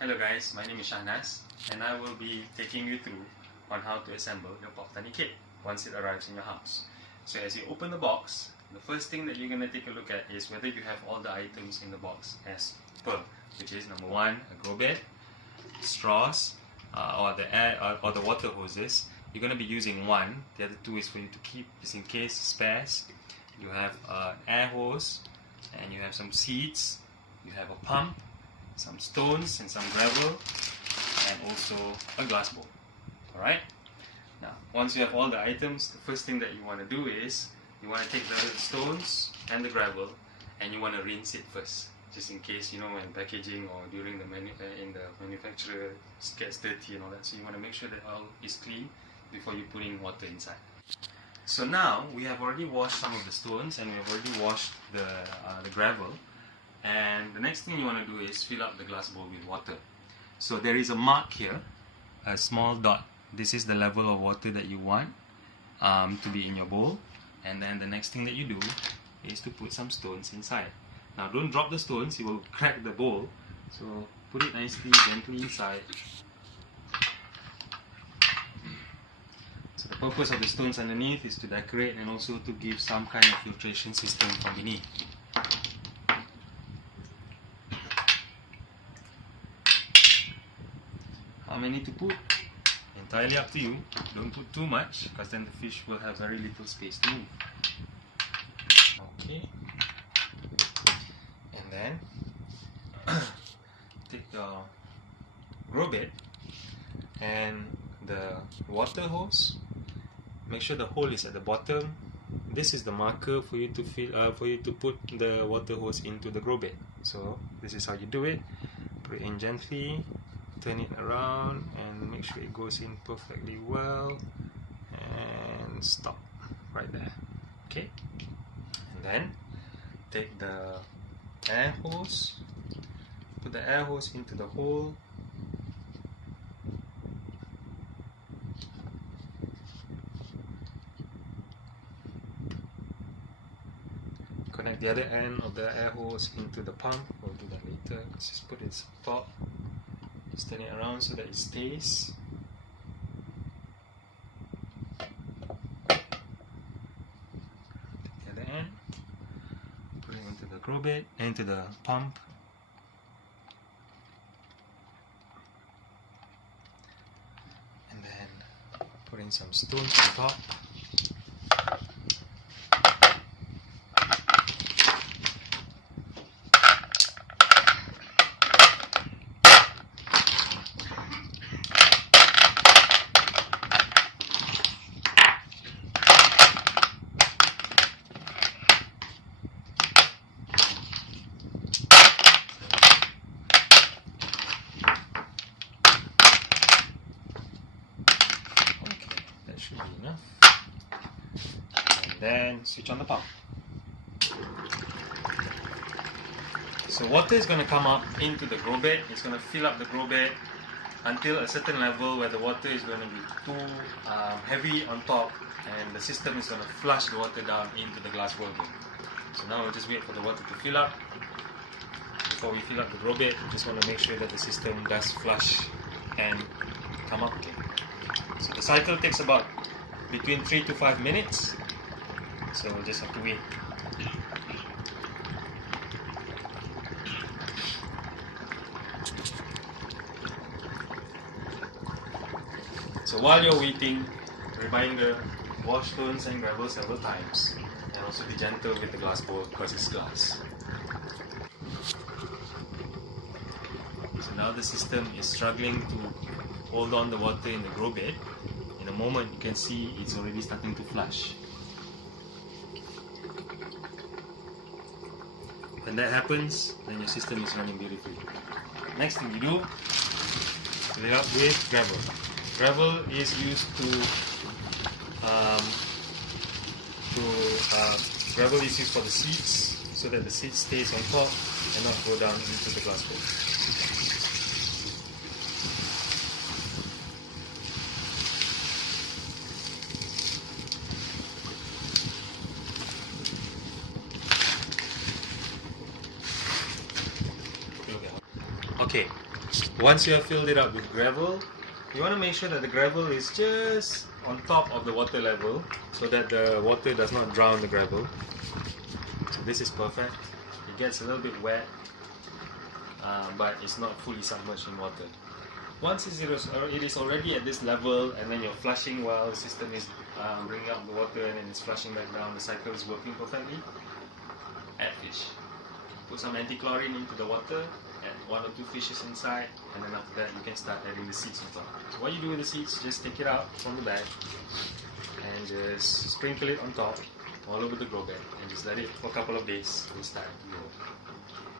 Hello guys, my name is Shahnas and I will be taking you through on how to assemble your Poptani kit once it arrives in your house. So as you open the box, the first thing that you're going to take a look at is whether you have all the items in the box as per, which is number one, a grow bed, straws, or the water hoses. You're going to be using one. The other two is for you to keep just in case spares. You have an air hose, and you have some seeds. You have a pump, some stones and some gravel, and also a glass bowl. Alright? Now, once you have all the items, the first thing that you want to do is you want to take the stones and the gravel and you want to rinse it first, just in case, you know, when packaging or during the in the manufacturer gets dirty and all that. So you want to make sure that all is clean before you put in water inside. So now we have already washed some of the stones and we have already washed the gravel. And the next thing you want to do is fill up the glass bowl with water. So there is a mark here, a small dot. This is the level of water that you want to be in your bowl. And then the next thing that you do is to put some stones inside. Now don't drop the stones, you will crack the bowl. So put it nicely, gently inside. So the purpose of the stones underneath is to decorate and also to give some kind of filtration system from beneath. How many to put? Entirely up to you. Don't put too much because then the fish will have very little space to move. Okay. And then take your grow bed and the water hose. Make sure the hole is at the bottom. This is the marker for you to put the water hose into the grow bed. So this is how you do it. Put it in gently. Turn it around and make sure it goes in perfectly well, and stop right there. Okay, and then take the air hose, put the air hose into the hole, connect the other end of the air hose into the pump. We'll do that later. Let's just put it on top. Just turn it around so that it stays. Take the other end, put it into the grow bed, into the pump. And then put in some stones on top. Should be enough. And then switch on the pump. So water is going to come up into the grow bed. It's going to fill up the grow bed until a certain level where the water is going to be too heavy on top, and the system is going to flush the water down into the glass bowl. So now we'll just wait for the water to fill up. Before we fill up the grow bed, we just want to make sure that the system does flush and come up again. So the cycle takes about between 3 to 5 minutes, so we'll just have to wait. So while you're waiting, reminder, wash stones and gravel several times, and also be gentle with the glass bowl because it's glass. So now the system is struggling to hold on the water in the grow bed. In a moment you can see it's already starting to flush. When that happens, then your system is running beautifully. Next thing you do, fill it up with gravel. Gravel is used gravel is used for the seeds, so that the seed stays on top and not go down into the glass bowl. Okay, Once you have filled it up with gravel, you want to make sure that the gravel is just on top of the water level so that the water does not drown the gravel. So this is perfect. It gets a little bit wet, but it's not fully submerged in water. Once it is already at this level, and then you're flushing while the system is bringing up the water and then it's flushing back down, the cycle is working perfectly, add fish. Put some anti-chlorine into the water, add 1 or 2 fishes inside, and then after that you can start adding the seeds on top. So what you do with the seeds, just take it out from the bag and just sprinkle it on top all over the grow bed and just let it for a couple of days to start to grow.